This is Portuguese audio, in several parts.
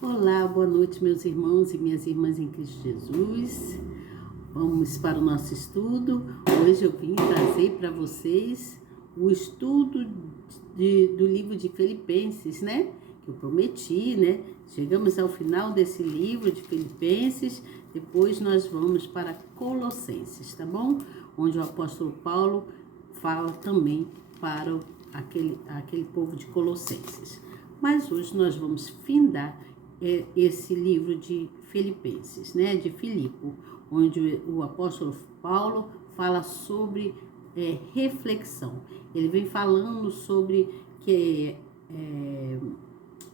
Olá, boa noite, meus irmãos e minhas irmãs em Cristo Jesus. Vamos para o nosso estudo. Hoje eu vim trazer para vocês o estudo do livro de Filipenses, né? Que eu prometi, né? Chegamos ao final desse livro de Filipenses, depois nós vamos para Colossenses, tá bom? Onde o apóstolo Paulo fala também para aquele povo de Colossenses. Mas hoje nós vamos findar esse livro de Filipenses, né, de Filipe, onde o apóstolo Paulo fala sobre reflexão. Ele vem falando sobre que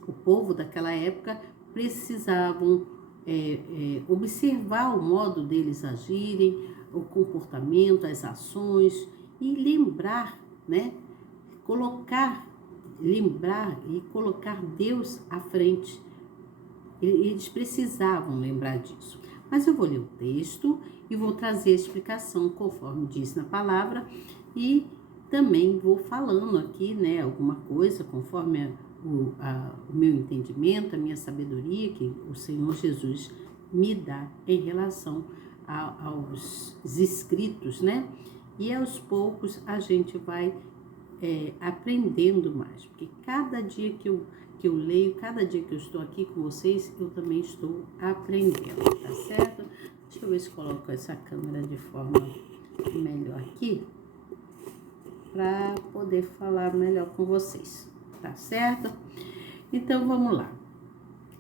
o povo daquela época precisavam observar o modo deles agirem, o comportamento, as ações e lembrar, né, lembrar e colocar Deus à frente. Eles precisavam lembrar disso. Mas eu vou ler o texto e vou trazer a explicação conforme diz na palavra e também vou falando aqui, né, alguma coisa conforme o meu entendimento, a minha sabedoria que o Senhor Jesus me dá em relação aos escritos, né? E aos poucos a gente vai aprendendo mais, porque cada dia que eu leio, cada dia que eu estou aqui com vocês, eu também estou aprendendo, tá certo? Deixa eu ver se coloco essa câmera de forma melhor aqui, para poder falar melhor com vocês, tá certo? Então vamos lá.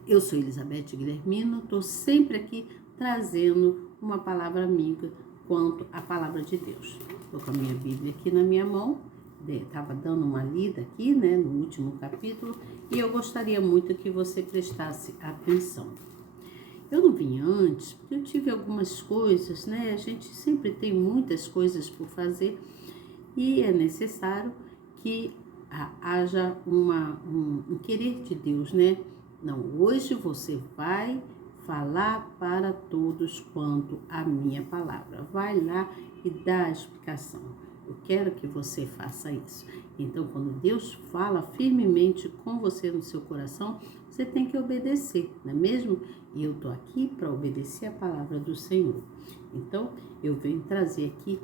Eu sou Elizabeth Guilhermino, estou sempre aqui trazendo uma palavra amiga quanto à palavra de Deus. Estou com a minha Bíblia aqui na minha mão, estava dando uma lida aqui, né, no último capítulo, e eu gostaria muito que você prestasse atenção. Eu não vim antes, porque eu tive algumas coisas, né, a gente sempre tem muitas coisas por fazer, e é necessário que haja um querer de Deus, né? Não, hoje você vai falar para todos quanto a minha palavra. Vai lá e dá a explicação. Eu quero que você faça isso. Então, quando Deus fala firmemente com você no seu coração, você tem que obedecer, não é mesmo? E eu estou aqui para obedecer a palavra do Senhor. Então, eu venho trazer aqui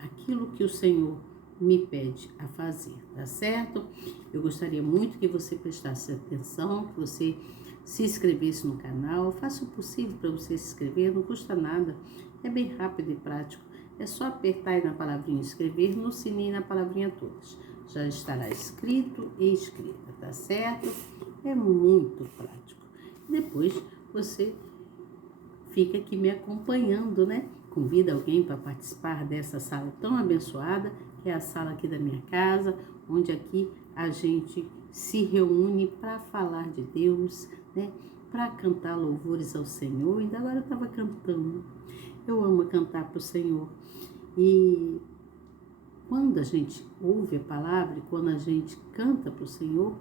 aquilo que o Senhor me pede a fazer, tá certo? Eu gostaria muito que você prestasse atenção, que você se inscrevesse no canal. Faça o possível para você se inscrever, não custa nada, é bem rápido e prático. É só apertar aí na palavrinha inscrever, no sininho na palavrinha todas. Já estará escrito e escrita, tá certo? É muito prático. Depois você fica aqui me acompanhando, né? Convida alguém para participar dessa sala tão abençoada, que é a sala aqui da minha casa, onde aqui a gente se reúne para falar de Deus, né? Para cantar louvores ao Senhor. Ainda agora eu estava cantando. Eu amo cantar para o Senhor. E quando a gente ouve a palavra e quando a gente canta para o Senhor,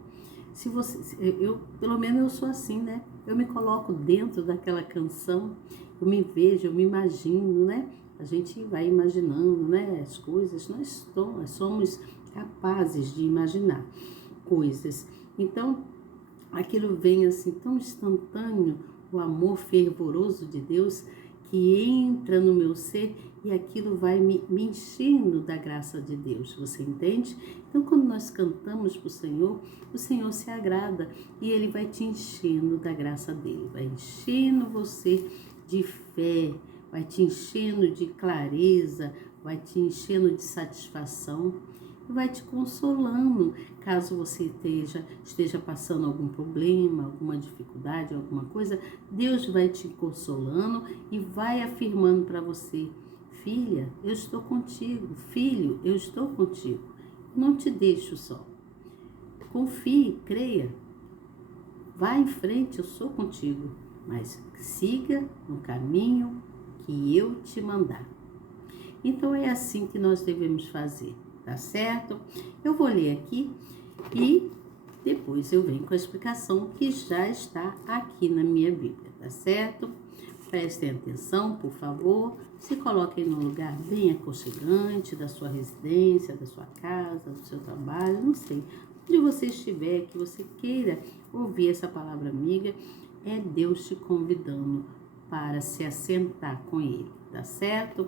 pelo menos eu sou assim, né? Eu me coloco dentro daquela canção, eu me vejo, eu me imagino, né? A gente vai imaginando, né? As coisas, nós somos capazes de imaginar coisas. Então, aquilo vem assim tão instantâneo, o amor fervoroso de Deus que entra no meu ser e aquilo vai me enchendo da graça de Deus, você entende? Então, quando nós cantamos para o Senhor se agrada e Ele vai te enchendo da graça dEle, vai enchendo você de fé, vai te enchendo de clareza, vai te enchendo de satisfação, vai te consolando, caso você esteja passando algum problema, alguma dificuldade, alguma coisa, Deus vai te consolando e vai afirmando para você: filha, eu estou contigo, filho, eu estou contigo, não te deixo só, confie, creia, vá em frente, eu sou contigo, mas siga no caminho que eu te mandar. Então é assim que nós devemos fazer. Tá certo? Eu vou ler aqui e depois eu venho com a explicação que já está aqui na minha Bíblia, tá certo? Prestem atenção, por favor. Se coloquem num lugar bem aconchegante da sua residência, da sua casa, do seu trabalho, não sei. onde você estiver, que você queira ouvir essa palavra amiga, é Deus te convidando para se assentar com Ele, tá certo?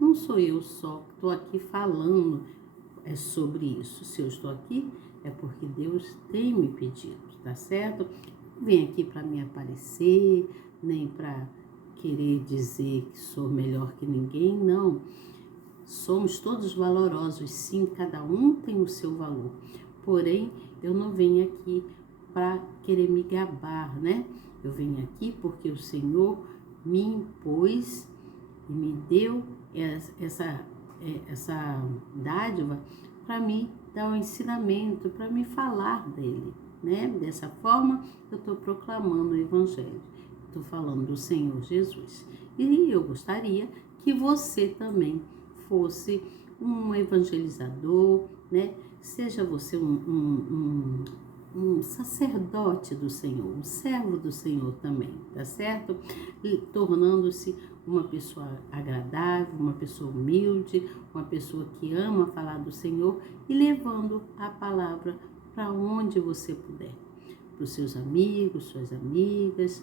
Não sou eu só que estou aqui falando sobre isso. Se eu estou aqui, é porque Deus tem me pedido, tá certo? Não vem aqui para me aparecer, nem para querer dizer que sou melhor que ninguém, não. Somos todos valorosos, sim, cada um tem o seu valor. Porém, eu não venho aqui para querer me gabar, né? Eu venho aqui porque o Senhor me impôs e me deu essa dádiva para me dar um ensinamento, para me falar dele, né? Dessa forma, eu estou proclamando o Evangelho. Estou falando do Senhor Jesus. E eu gostaria que você também fosse um evangelizador, né? Seja você um sacerdote do Senhor, um servo do Senhor também, tá certo? E tornando-se uma pessoa agradável, uma pessoa humilde, uma pessoa que ama falar do Senhor e levando a palavra para onde você puder, para os seus amigos, suas amigas,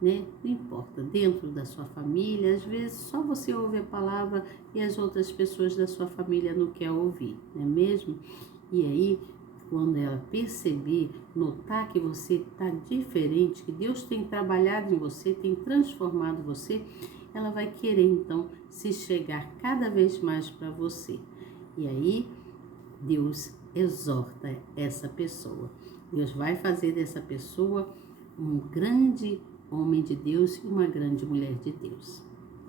né? Não importa, dentro da sua família, às vezes só você ouve a palavra e as outras pessoas da sua família não querem ouvir, não é mesmo? E aí, quando ela perceber, notar que você está diferente, que Deus tem trabalhado em você, tem transformado você, ela vai querer então se chegar cada vez mais para você. E aí, Deus exorta essa pessoa. Deus vai fazer dessa pessoa um grande homem de Deus e uma grande mulher de Deus.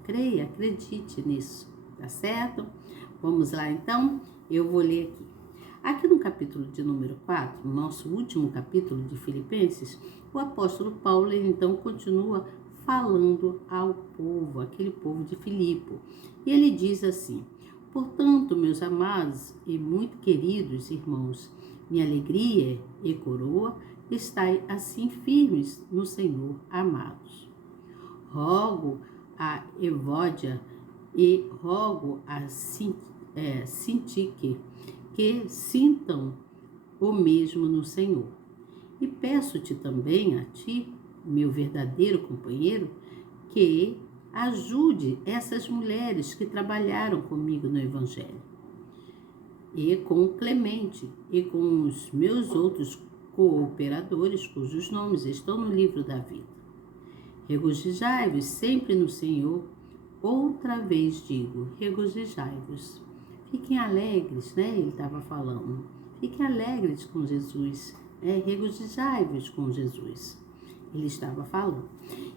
Creia, acredite nisso, tá certo? Vamos lá então, eu vou ler aqui. Aqui no capítulo de número 4, no nosso último capítulo de Filipenses, o apóstolo Paulo ele então continua falando ao povo, aquele povo de Filipe. E ele diz assim: portanto, meus amados e muito queridos irmãos, minha alegria e coroa, estai assim firmes no Senhor, amados. Rogo a Evódia e rogo a Sintique que sintam o mesmo no Senhor. E peço-te também a ti, meu verdadeiro companheiro, que ajude essas mulheres que trabalharam comigo no Evangelho, e com Clemente e com os meus outros cooperadores, cujos nomes estão no livro da vida. Regozijai-vos sempre no Senhor. Outra vez digo, regozijai-vos. Fiquem alegres, né? Ele estava falando. Fiquem alegres com Jesus. Regozijai-vos com Jesus. Ele estava falando.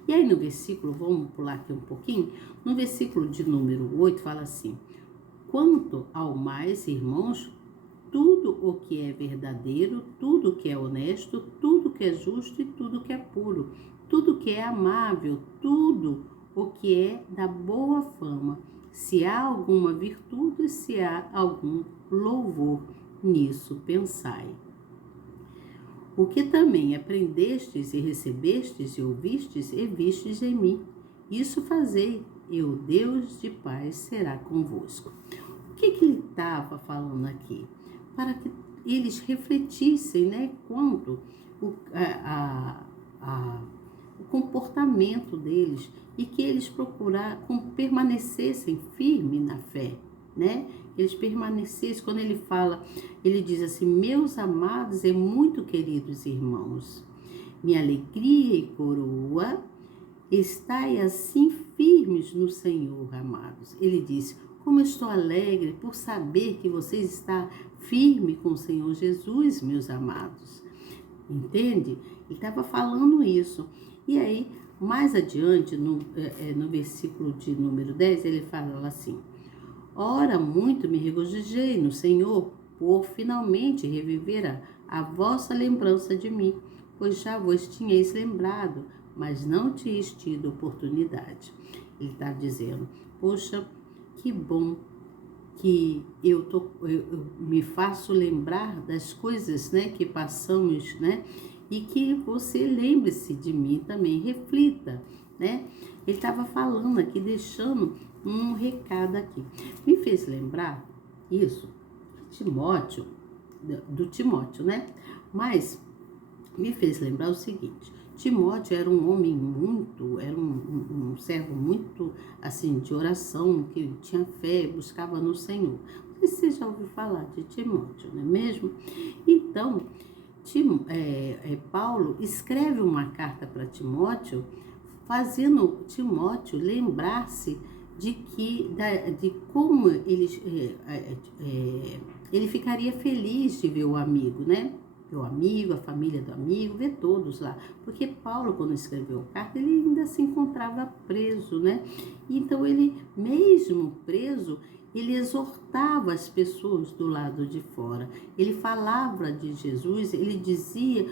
E aí no versículo, vamos pular aqui um pouquinho, no versículo de número 8 fala assim: quanto ao mais, irmãos, tudo o que é verdadeiro, tudo o que é honesto, tudo o que é justo e tudo o que é puro, tudo o que é amável, tudo o que é da boa fama, se há alguma virtude, se há algum louvor, nisso pensai. O que também aprendestes e recebestes e ouvistes e vistes em mim, isso fazei, e o Deus de paz será convosco. O que ele estava falando aqui? Para que eles refletissem, né, quanto o comportamento deles e que eles permanecessem firmes na fé, né? Eles permanecessem, quando ele fala, ele diz assim: meus amados e muito queridos irmãos, minha alegria e coroa, estai assim firmes no Senhor, amados. Ele diz: como eu estou alegre por saber que vocês estão firmes com o Senhor Jesus, meus amados. Entende? Ele estava falando isso. E aí, mais adiante, no versículo de número 10, ele fala assim: ora, muito me regozijei no Senhor, por finalmente reviver a vossa lembrança de mim, pois já vos tinhais lembrado, mas não tinhais tido oportunidade. Ele está dizendo: poxa, que bom que eu me faço lembrar das coisas, né, que passamos, né, e que você lembre-se de mim também, reflita, né? Ele estava falando aqui, deixando um recado aqui. Me fez lembrar isso, Timóteo, do Timóteo, né? Mas me fez lembrar o seguinte: Timóteo era um homem era um servo muito, assim, de oração, que tinha fé, buscava no Senhor. Não sei se você já ouviu falar de Timóteo, não é mesmo? Então, Paulo escreve uma carta para Timóteo, fazendo Timóteo lembrar-se de como ele ficaria feliz de ver o amigo, né? Ver o amigo, a família do amigo, ver todos lá. Porque Paulo, quando escreveu a carta, ele ainda se encontrava preso, né? Então, ele, mesmo preso, ele exortava as pessoas do lado de fora. Ele falava de Jesus, ele dizia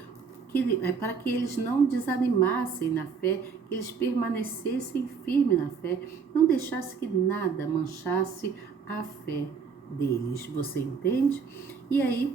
para que eles não desanimassem na fé, que eles permanecessem firmes na fé, não deixasse que nada manchasse a fé deles. Você entende? E aí,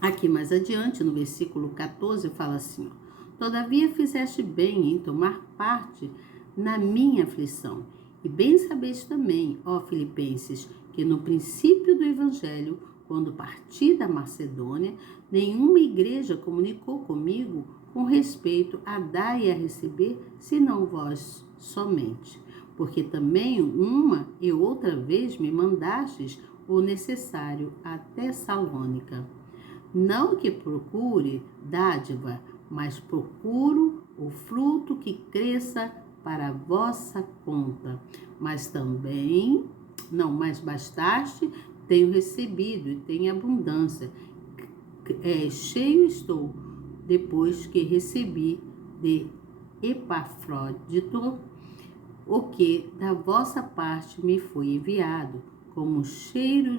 aqui mais adiante, no versículo 14, fala assim: todavia fizeste bem em tomar parte na minha aflição. E bem sabeis também, ó Filipenses, que no princípio do Evangelho, quando parti da Macedônia, nenhuma igreja comunicou comigo com respeito a dar e a receber, senão vós somente. Porque também uma e outra vez me mandastes o necessário a Tessalônica. Não que procure dádiva, mas procuro o fruto que cresça para a vossa conta. Mas bastaste, tenho recebido e tenho abundância. Cheio estou, depois que recebi de Epafrodito o que da vossa parte me foi enviado, como cheiro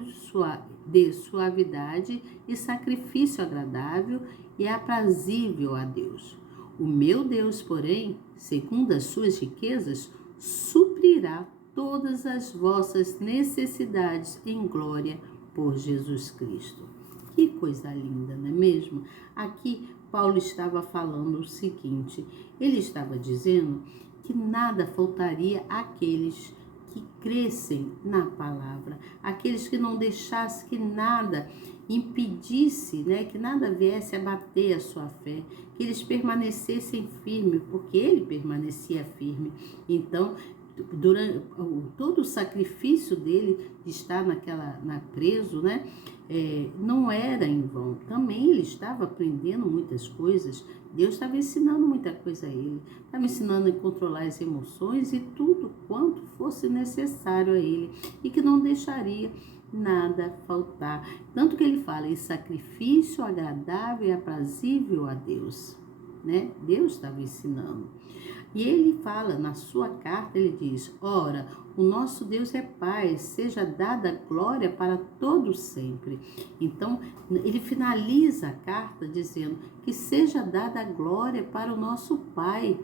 de suavidade e sacrifício agradável e aprazível a Deus. O meu Deus, porém, segundo as suas riquezas, suprirá todas as vossas necessidades em glória por Jesus Cristo. Que coisa linda, não é mesmo? Aqui Paulo estava falando o seguinte: ele estava dizendo que nada faltaria àqueles que crescem na palavra, aqueles que não deixassem que nada impedisse, né, que nada viesse a bater a sua fé, que eles permanecessem firmes, porque ele permanecia firme. Então, durante todo o sacrifício dele de estar preso, né, não era em vão. Também ele estava aprendendo muitas coisas. Deus estava ensinando muita coisa a ele. Estava ensinando a controlar as emoções e tudo quanto fosse necessário a ele. E que não deixaria nada faltar. Tanto que ele fala em sacrifício agradável e aprazível a Deus, né? Deus estava ensinando. E ele fala na sua carta, ele diz: ora, o nosso Deus é Pai, seja dada glória para todos sempre. Então, ele finaliza a carta dizendo que seja dada a glória para o nosso Pai,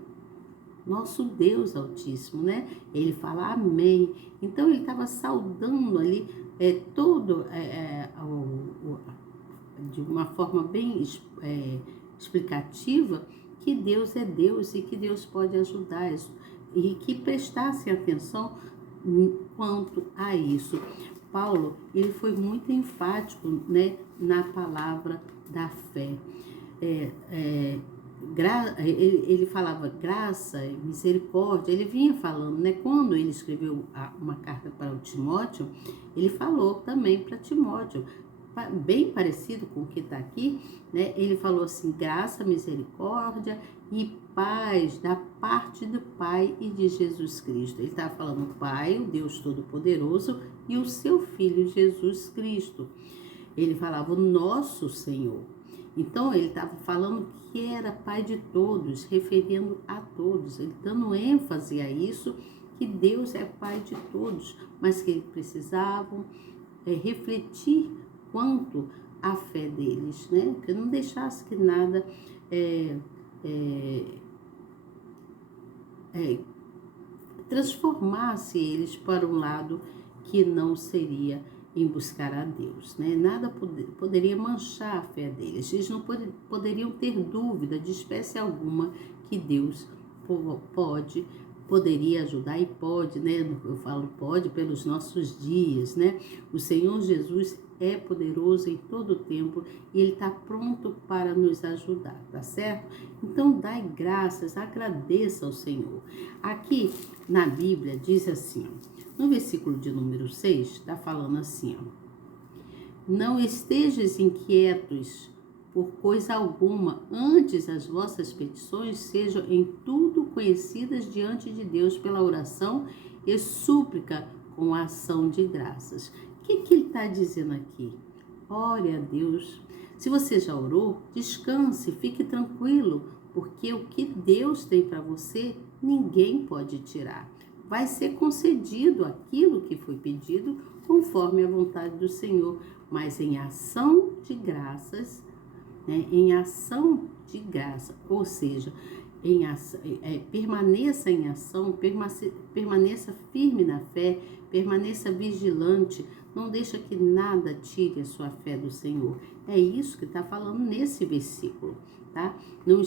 nosso Deus Altíssimo, né? Ele fala amém. Então, ele estava saudando ali de uma forma bem explicativa, que Deus é Deus e que Deus pode ajudar e que prestassem atenção quanto a isso. Paulo, ele foi muito enfático, né, na palavra da fé. Ele falava graça, misericórdia, ele vinha falando, né? Quando ele escreveu uma carta para o Timóteo, ele falou também para Timóteo, bem parecido com o que está aqui, né? Ele falou assim: graça, misericórdia e paz da parte do Pai e de Jesus Cristo. Ele estava falando Pai, o Deus Todo-Poderoso, e o seu Filho Jesus Cristo. Ele falava o nosso Senhor. Então, ele estava falando que era Pai de todos, referindo a todos, ele dando ênfase a isso, que Deus é Pai de todos, mas que eles precisavam refletir quanto à fé deles, né? Que não deixasse que nada transformasse eles para um lado que não seria em buscar a Deus, né? Nada poderia manchar a fé deles. Eles não poderiam ter dúvida de espécie alguma que Deus poderia ajudar e pode, né? Eu falo pode pelos nossos dias, né? O Senhor Jesus é poderoso em todo o tempo e Ele está pronto para nos ajudar, tá certo? Então, dai graças, agradeça ao Senhor. Aqui na Bíblia diz assim, ó, no versículo de número 6, está falando assim, ó, não estejais inquietos por coisa alguma, antes as vossas petições sejam em tudo conhecidas diante de Deus pela oração e súplica com a ação de graças. O que ele está dizendo aqui? Ore a Deus. Se você já orou, descanse, fique tranquilo, porque o que Deus tem para você, ninguém pode tirar. Vai ser concedido aquilo que foi pedido, conforme a vontade do Senhor, mas em ação de graças, né? Em ação de graça, ou seja, permaneça em ação, permaneça firme na fé, permaneça vigilante, não deixa que nada tire a sua fé do Senhor. É isso que está falando nesse versículo, tá? Não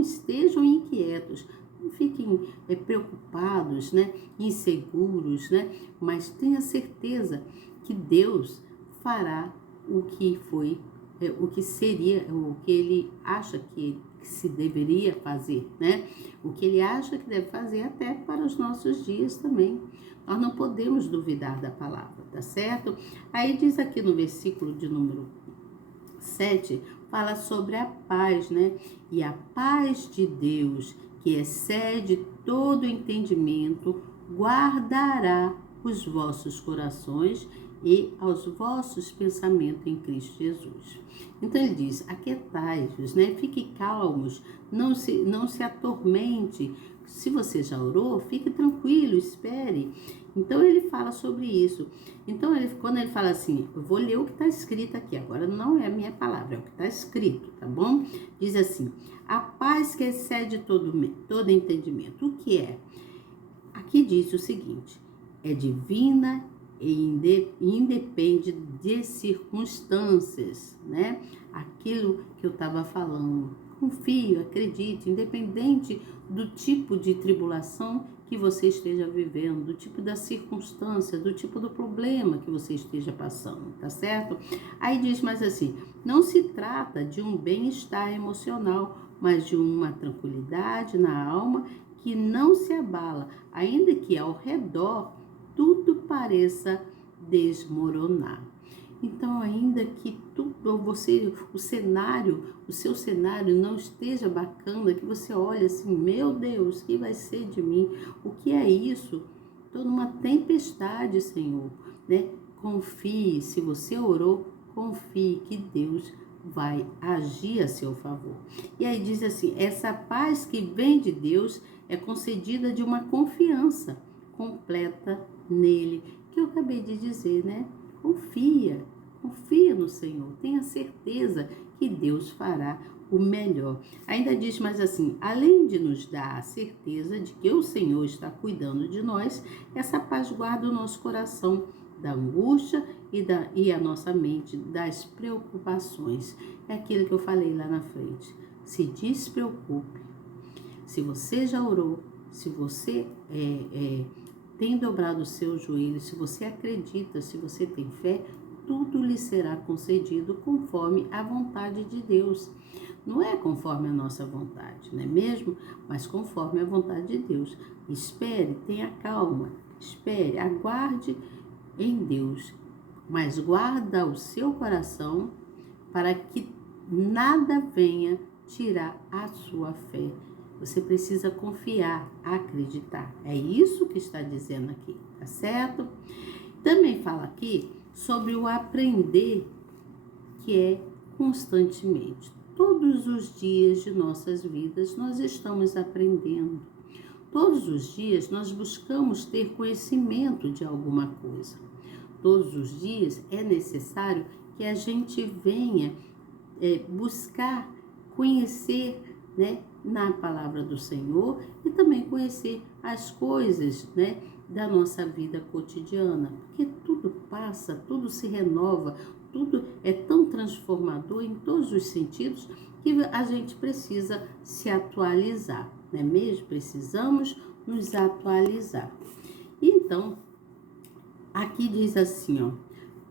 estejam inquietos, não fiquem preocupados, né? Inseguros, né? Mas tenha certeza que Deus fará o que seria, o que Ele acha que se deveria fazer, né? O que Ele acha que deve fazer até para os nossos dias também. Nós não podemos duvidar da palavra, tá certo? Aí diz aqui no versículo de número 7, fala sobre a paz, né? E a paz de Deus, que excede todo entendimento, guardará os vossos corações e aos vossos pensamentos em Cristo Jesus. Então ele diz, aquietai-vos, né? Fique calmos, não se atormente. Se você já orou, fique tranquilo, espere. Então ele fala sobre isso. Então quando ele fala assim, eu vou ler o que está escrito aqui, agora não é a minha palavra, é o que está escrito, tá bom? Diz assim, a paz que excede todo entendimento. O que é? Aqui diz o seguinte, é divina e independe de circunstâncias, né? Aquilo que eu estava falando. Confio, acredite, independente do tipo de tribulação que você esteja vivendo, do tipo da circunstância, do tipo do problema que você esteja passando, tá certo? Aí diz mais assim, não se trata de um bem-estar emocional, mas de uma tranquilidade na alma que não se abala, ainda que ao redor tudo pareça desmoronar. Então, ainda que o seu cenário não esteja bacana, que você olha assim, meu Deus, o que vai ser de mim? O que é isso? Estou numa tempestade, Senhor, né? Confie, se você orou, confie que Deus vai agir a seu favor. E aí diz assim, essa paz que vem de Deus é concedida de uma confiança completa nele, que eu acabei de dizer, né? Confia no Senhor, tenha certeza que Deus fará o melhor. Ainda diz mais assim, além de nos dar a certeza de que o Senhor está cuidando de nós, essa paz guarda o nosso coração da angústia e a nossa mente das preocupações. É aquilo que eu falei lá na frente. Se despreocupe. Se você já orou, se você tem dobrado os seus joelhos, se você acredita, se você tem fé, tudo lhe será concedido conforme a vontade de Deus. Não é conforme a nossa vontade, não é mesmo? Mas conforme a vontade de Deus. Espere, tenha calma, espere, aguarde em Deus, mas guarda o seu coração para que nada venha tirar a sua fé. Você precisa confiar, acreditar. É isso que está dizendo aqui, tá certo? Também fala aqui sobre o aprender, que é constantemente. Todos os dias de nossas vidas nós estamos aprendendo. Todos os dias nós buscamos ter conhecimento de alguma coisa. Todos os dias é necessário que a gente venha buscar conhecer, né, na palavra do Senhor e também conhecer as coisas, né, da nossa vida cotidiana, porque tudo passa, tudo se renova, tudo é tão transformador em todos os sentidos que a gente precisa se atualizar, não é mesmo? Precisamos nos atualizar. Então, aqui diz assim, ó,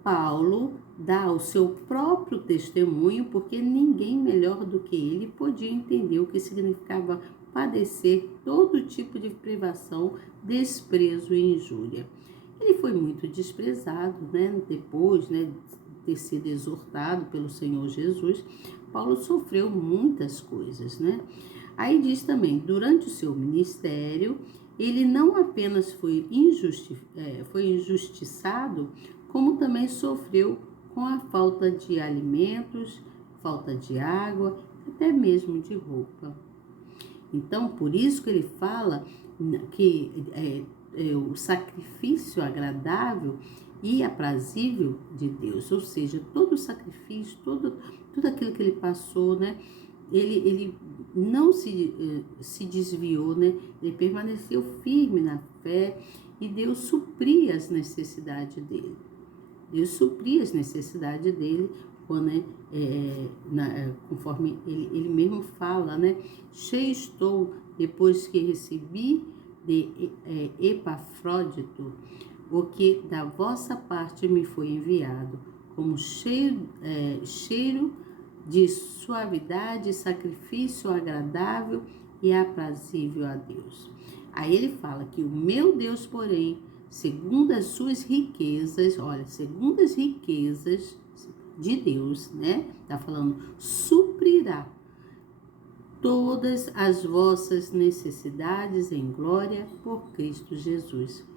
Paulo dá o seu próprio testemunho, porque ninguém melhor do que ele podia entender o que significava padecer todo tipo de privação, desprezo e injúria. Ele foi muito desprezado, né? Depois, né, de ter sido exortado pelo Senhor Jesus, Paulo sofreu muitas coisas, né? Aí diz também, durante o seu ministério, ele não apenas foi injustiçado, como também sofreu com a falta de alimentos, falta de água, até mesmo de roupa. Então, por isso que ele fala que o sacrifício agradável e aprazível de Deus, ou seja, todo o sacrifício, tudo aquilo que ele passou, né? Ele não se desviou, né? Ele permaneceu firme na fé e Deus supria as necessidades dele. Deus supria as necessidades dele, quando, conforme ele mesmo fala, né? Cheio estou, depois que recebi de Epafrodito, o que da vossa parte me foi enviado, como cheiro de suavidade, sacrifício agradável e aprazível a Deus. Aí ele fala que o meu Deus, porém, segundo as suas riquezas, olha, segundo as riquezas de Deus, né? Tá falando, suprirá todas as vossas necessidades em glória por Cristo Jesus.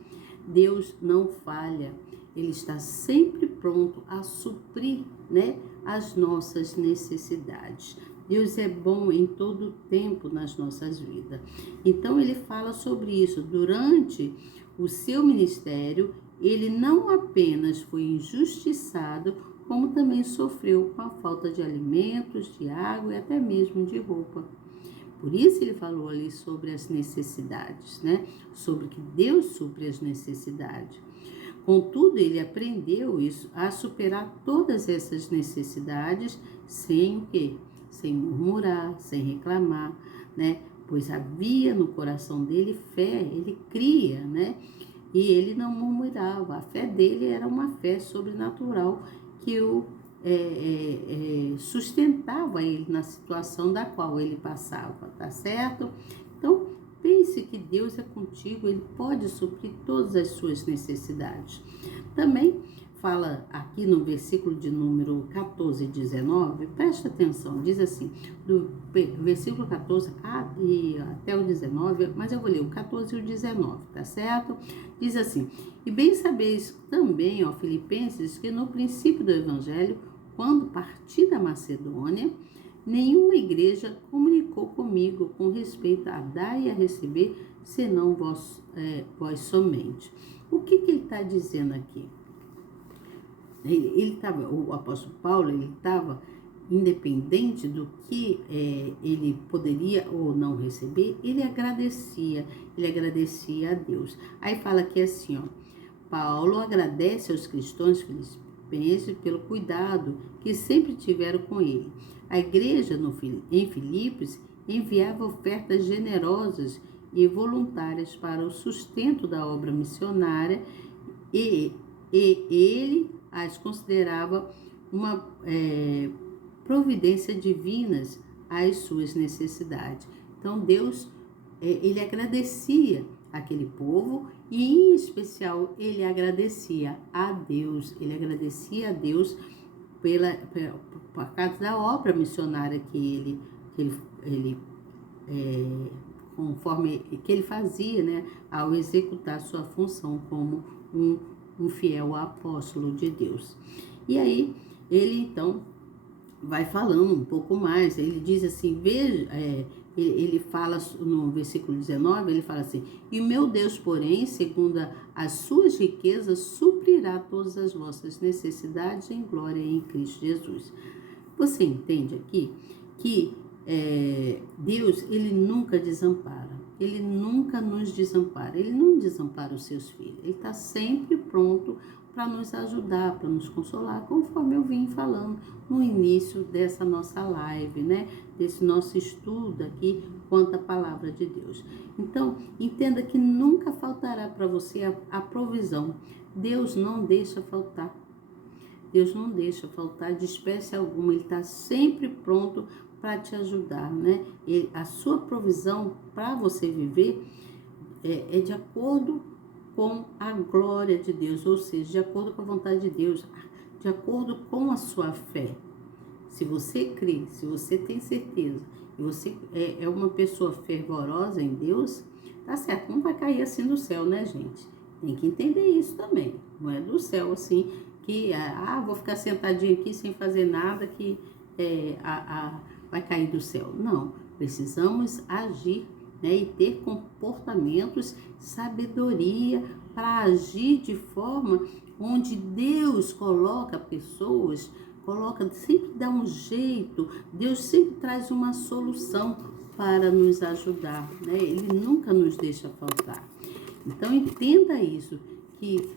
Deus não falha, Ele está sempre pronto a suprir, né, as nossas necessidades. Deus é bom em todo o tempo nas nossas vidas. Então, ele fala sobre isso. Durante o seu ministério, ele não apenas foi injustiçado, como também sofreu com a falta de alimentos, de água e até mesmo de roupa. Por isso ele falou ali sobre as necessidades, né? Sobre que Deus supre as necessidades. Contudo, ele aprendeu isso, a superar todas essas necessidades sem o quê? Sem murmurar, sem reclamar, né? Pois havia no coração dele fé, ele cria, né? E ele não murmurava. A fé dele era uma fé sobrenatural que o sustentava ele na situação da qual ele passava, tá certo? Então, pense que Deus é contigo, Ele pode suprir todas as suas necessidades. Também fala aqui no versículo de número 14 e 19, presta atenção, diz assim, do versículo 14 e até o 19, mas eu vou ler o 14 e o 19, tá certo? Diz assim, e bem sabeis também, ó Filipenses, que no princípio do Evangelho, quando parti da Macedônia, nenhuma igreja comunicou comigo com respeito a dar e a receber, senão vós somente. O que ele está dizendo aqui? O apóstolo Paulo, ele estava independente do que ele poderia ou não receber, ele agradecia a Deus. Aí fala aqui assim, ó, Paulo agradece aos cristãos filipenses pelo cuidado que sempre tiveram com ele. A igreja em Filipos enviava ofertas generosas e voluntárias para o sustento da obra missionária e ele as considerava uma providência divinas às suas necessidades. Então Deus, ele agradecia aquele povo e em especial ele agradecia a Deus, por causa da obra missionária que conforme que ele fazia, né, ao executar sua função como um fiel apóstolo de Deus. E aí ele então vai falando um pouco mais, ele diz assim, ele fala no versículo 19, ele fala assim, e meu Deus, porém, segundo as suas riquezas, suprirá todas as vossas necessidades em glória em Cristo Jesus. Você entende aqui que Deus, ele nunca desampara, ele nunca nos desampara, ele não desampara os seus filhos, ele está sempre pronto para nos ajudar, para nos consolar, conforme eu vim falando no início dessa nossa live, né? Desse nosso estudo aqui quanto à palavra de Deus. Então, entenda que nunca faltará para você a provisão. Deus não deixa faltar. Deus não deixa faltar de espécie alguma, Ele está sempre pronto para te ajudar, né? E a sua provisão para você viver é de acordo com a glória de Deus, ou seja, de acordo com a vontade de Deus, de acordo com a sua fé. Se você crê, se você tem certeza, e você é uma pessoa fervorosa em Deus, tá certo, não vai cair assim do céu, né, gente? Tem que entender isso também. Não é do céu assim, que vou ficar sentadinho aqui sem fazer nada, que vai cair do céu. Não, precisamos agir, né, e ter comportamentos, sabedoria para agir de forma onde Deus coloca pessoas, sempre dá um jeito, Deus sempre traz uma solução para nos ajudar, né? Ele nunca nos deixa faltar. Então entenda isso, que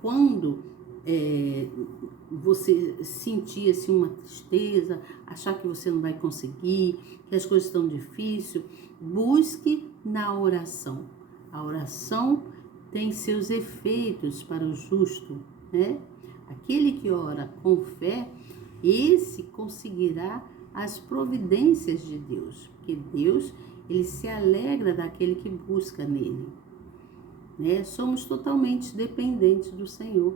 quando você sentir assim, uma tristeza, achar que você não vai conseguir, que as coisas estão difíceis, busque na oração. A oração tem seus efeitos para o justo, né? Aquele que ora com fé, esse conseguirá as providências de Deus, porque Deus, ele se alegra daquele que busca nele, né? Somos totalmente dependentes do Senhor,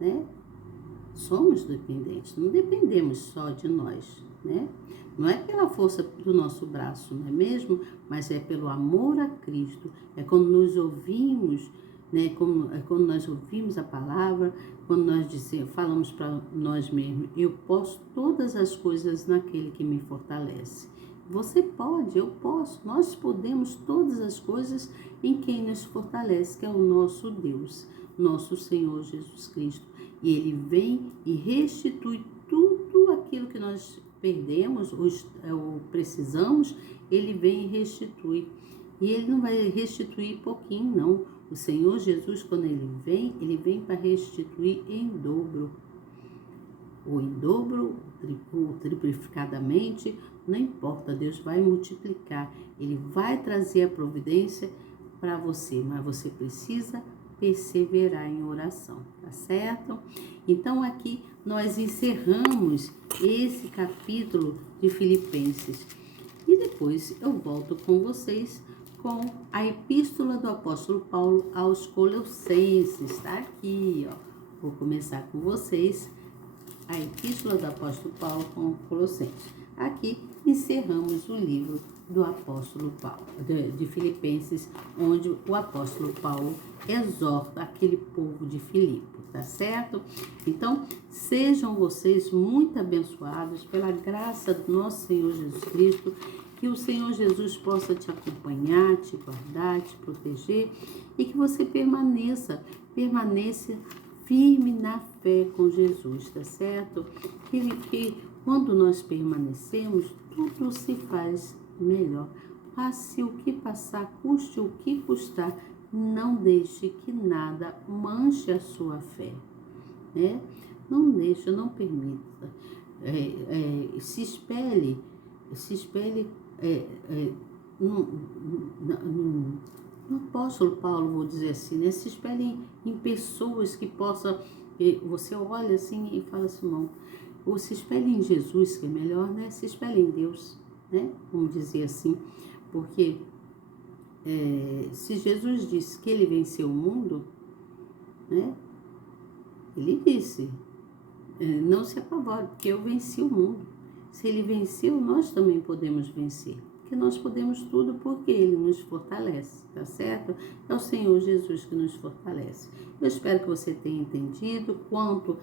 né? Somos dependentes, não dependemos só de nós, né? Não é pela força do nosso braço, não é mesmo? Mas é pelo amor a Cristo. É quando nos ouvimos, né? Quando nós ouvimos a palavra, quando nós falamos para nós mesmos, eu posso todas as coisas naquele que me fortalece. Você pode, eu posso, nós podemos todas as coisas em quem nos fortalece, que é o nosso Deus, nosso Senhor Jesus Cristo. E Ele vem e restitui tudo aquilo que nós perdemos ou precisamos, Ele vem e restitui. E Ele não vai restituir pouquinho, não. O Senhor Jesus, quando Ele vem para restituir em dobro. Ou em dobro, ou triplificadamente, não importa, Deus vai multiplicar. Ele vai trazer a providência para você, mas você precisa perseverar em oração, tá certo? Então aqui nós encerramos esse capítulo de Filipenses. E depois eu volto com vocês com a epístola do apóstolo Paulo aos Colossenses, tá aqui, ó. Vou começar com vocês a epístola do apóstolo Paulo com Colossenses. Aqui encerramos o livro do apóstolo Paulo, de Filipenses, onde o apóstolo Paulo exorta aquele povo de Filipe, tá certo? Então, sejam vocês muito abençoados pela graça do nosso Senhor Jesus Cristo, que o Senhor Jesus possa te acompanhar, te guardar, te proteger e que você permaneça firme na fé com Jesus, tá certo? Que quando nós permanecemos, tudo se faz melhor. Passe o que passar, custe o que custar, não deixe que nada manche a sua fé, né? Não deixe, não permita. Se espelhe no apóstolo Paulo, vou dizer assim, né? Se espelhe em pessoas que possam, você olha assim e fala assim, não, ou se espelhe em Jesus, que é melhor, né? Se espelhe em Deus, né? Vamos dizer assim, porque se Jesus disse que ele venceu o mundo, né? Ele disse, não se apavore, porque eu venci o mundo. Se ele venceu, nós também podemos vencer. Porque nós podemos tudo porque ele nos fortalece, tá certo? É o Senhor Jesus que nos fortalece. Eu espero que você tenha entendido quanto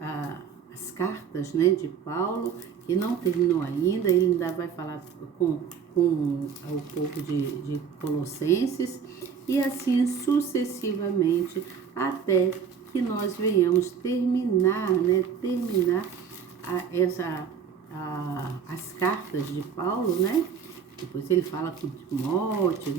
as cartas, né, de Paulo, que não terminou ainda, ele ainda vai falar com o povo de Colossenses, e assim sucessivamente, até que nós venhamos terminar as cartas de Paulo, né? Depois ele fala com Timóteo,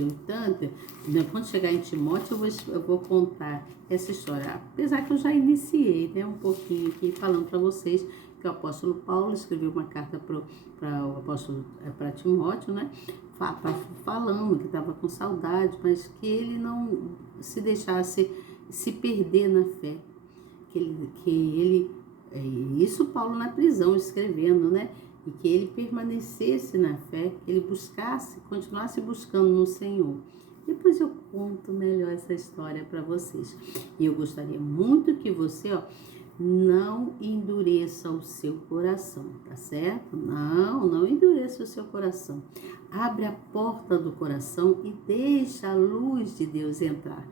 quando chegar em Timóteo eu vou contar essa história, apesar que eu já iniciei, né, um pouquinho aqui falando para vocês que o apóstolo Paulo escreveu uma carta para Timóteo, né, falando que estava com saudade, mas que ele não se deixasse se perder na fé. isso Paulo na prisão escrevendo, né? E que ele permanecesse na fé, que ele continuasse buscando no Senhor. Depois eu conto melhor essa história para vocês. E eu gostaria muito que você, não endureça o seu coração, tá certo? Não endureça o seu coração. Abre a porta do coração e deixa a luz de Deus entrar.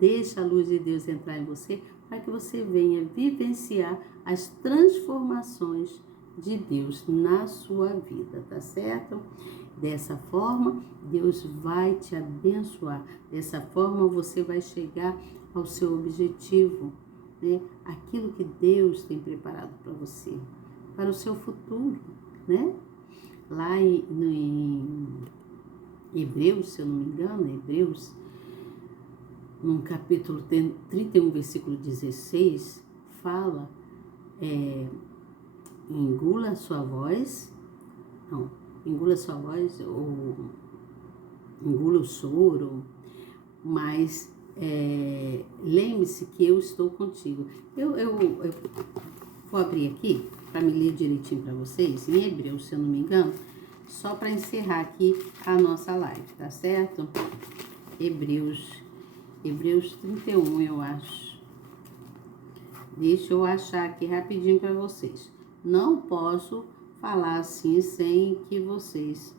Deixa a luz de Deus entrar em você para que você venha vivenciar as transformações de Deus na sua vida, tá certo? Dessa forma, Deus vai te abençoar. Dessa forma, você vai chegar ao seu objetivo, né? Aquilo que Deus tem preparado para você, para o seu futuro, né? Lá em Hebreus, se eu não me engano, Hebreus, no capítulo 31, versículo 16, fala, engula a sua voz, ou engula o choro, mas lembre-se que eu estou contigo. Eu vou abrir aqui para me ler direitinho para vocês, em Hebreus, se eu não me engano, só para encerrar aqui a nossa live, tá certo? Hebreus 31, eu acho. Deixa eu achar aqui rapidinho para vocês. Não posso falar assim sem que vocês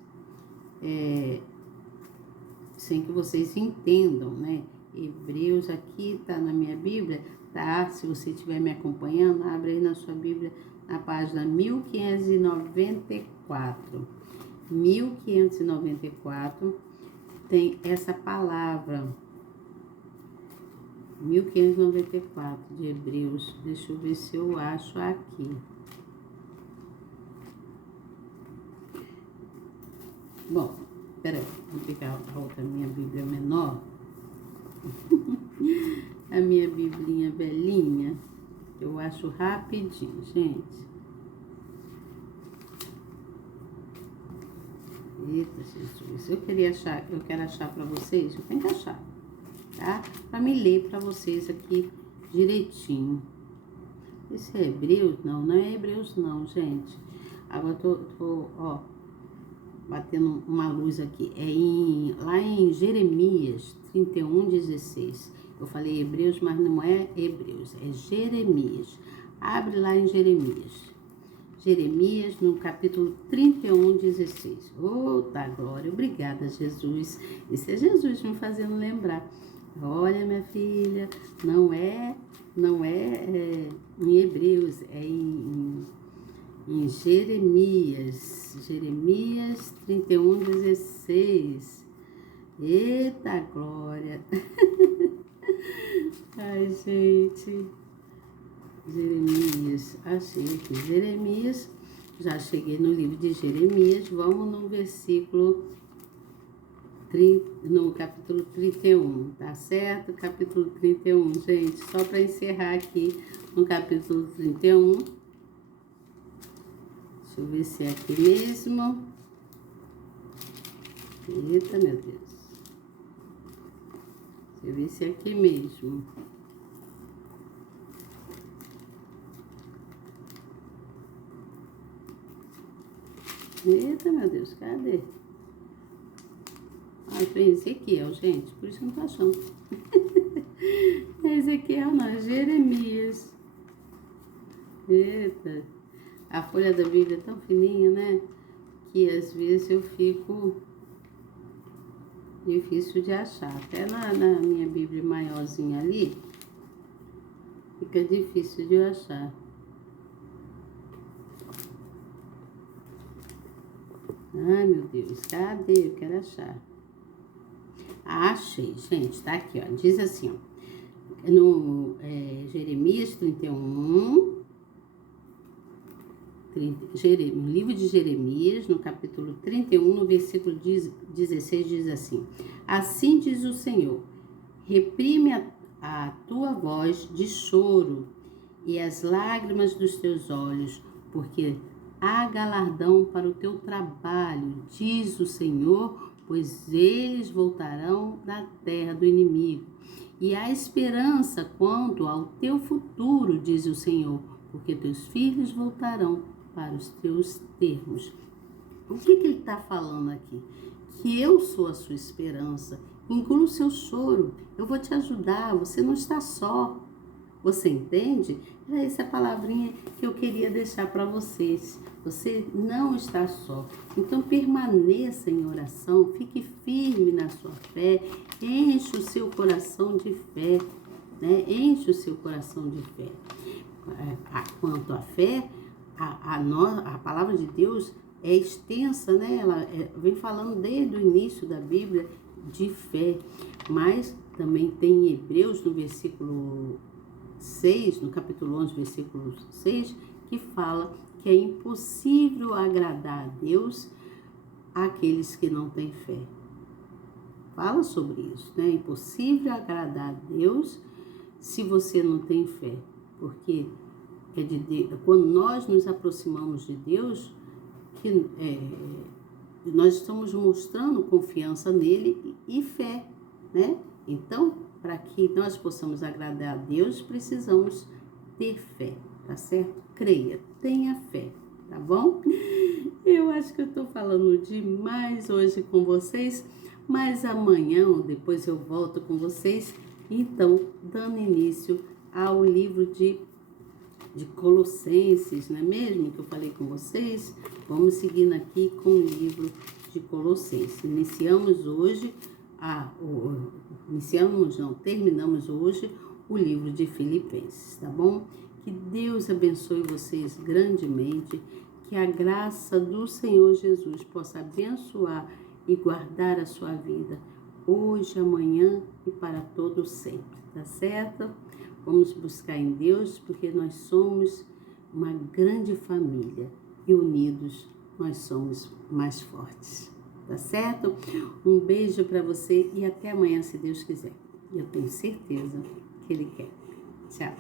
entendam, né? Hebreus aqui tá na minha Bíblia, tá? Se você estiver me acompanhando, abre aí na sua Bíblia, na página 1594. 1594 tem essa palavra. 1594 de Hebreus. Deixa eu ver se eu acho aqui. Bom, peraí, vou pegar a outra minha Bíblia menor. A minha biblinha belinha. Eu acho rapidinho, gente. Eita, Jesus. Eu quero achar para vocês, eu tenho que achar, tá? Para me ler para vocês aqui direitinho. Esse é Hebreus? Não é Hebreus não, gente. Agora tô batendo uma luz aqui. Lá em Jeremias 31, 16. Eu falei Hebreus, mas não é Hebreus, é Jeremias. Abre lá em Jeremias. Jeremias, no capítulo 31, 16. Tá, glória, obrigada, Jesus. Isso é Jesus me fazendo lembrar. Olha, minha filha, não é em Hebreus, é em Jeremias. Jeremias 31, 16. Eita, glória. Ai, gente. Jeremias, achei aqui Jeremias, já cheguei no livro de Jeremias, vamos no no capítulo 31, tá certo? Capítulo 31, gente, só para encerrar aqui no capítulo 31, deixa eu ver se é aqui mesmo, eita, meu Deus, deixa eu ver se é aqui mesmo. Eita, meu Deus, cadê? Foi Ezequiel, gente, por isso que eu não tô achando. É Ezequiel não, é Jeremias. Eita, a folha da Bíblia é tão fininha, né? Que às vezes eu fico difícil de achar. Até na minha Bíblia maiorzinha ali, fica difícil de eu achar. Ai, meu Deus, cadê? Eu quero achar. Achei, gente, tá aqui, ó. Diz assim, ó. No Jeremias 31, no livro de Jeremias, no capítulo 31, no versículo 16, diz assim: Assim diz o Senhor, reprime a tua voz de choro e as lágrimas dos teus olhos, porque há galardão para o teu trabalho, diz o Senhor, pois eles voltarão da terra do inimigo e há esperança quanto ao teu futuro, diz o Senhor, porque teus filhos voltarão para os teus termos. O que ele está falando aqui? Que eu sou a sua esperança. Engula o seu choro. Eu vou te ajudar. Você não está só. Você entende? Era essa palavrinha que eu queria deixar para vocês. Você não está só. Então permaneça em oração. Fique firme na sua fé. Enche o seu coração de fé. Né? Enche o seu coração de fé. Quanto à fé, a palavra de Deus é extensa, né? Ela vem falando desde o início da Bíblia de fé, mas também tem em Hebreus, no versículo 6, no capítulo 11, versículo 6, que fala que é impossível agradar a Deus àqueles que não têm fé. Fala sobre isso, né? É impossível agradar a Deus se você não tem fé, porque quando nós nos aproximamos de Deus, nós estamos mostrando confiança nele e fé, né? Então, para que nós possamos agradar a Deus, precisamos ter fé, tá certo? Creia, tenha fé, tá bom? Eu acho que eu tô falando demais hoje com vocês, mas amanhã ou depois eu volto com vocês, então, dando início ao livro de Colossenses, não é mesmo? Que eu falei com vocês. Vamos seguindo aqui com o livro de Colossenses. Terminamos hoje o livro de Filipenses, tá bom? Que Deus abençoe vocês grandemente, que a graça do Senhor Jesus possa abençoar e guardar a sua vida hoje, amanhã e para todo sempre, tá certo? Vamos buscar em Deus, porque nós somos uma grande família e unidos nós somos mais fortes, tá certo? Um beijo para você e até amanhã, se Deus quiser. Eu tenho certeza que Ele quer. Tchau.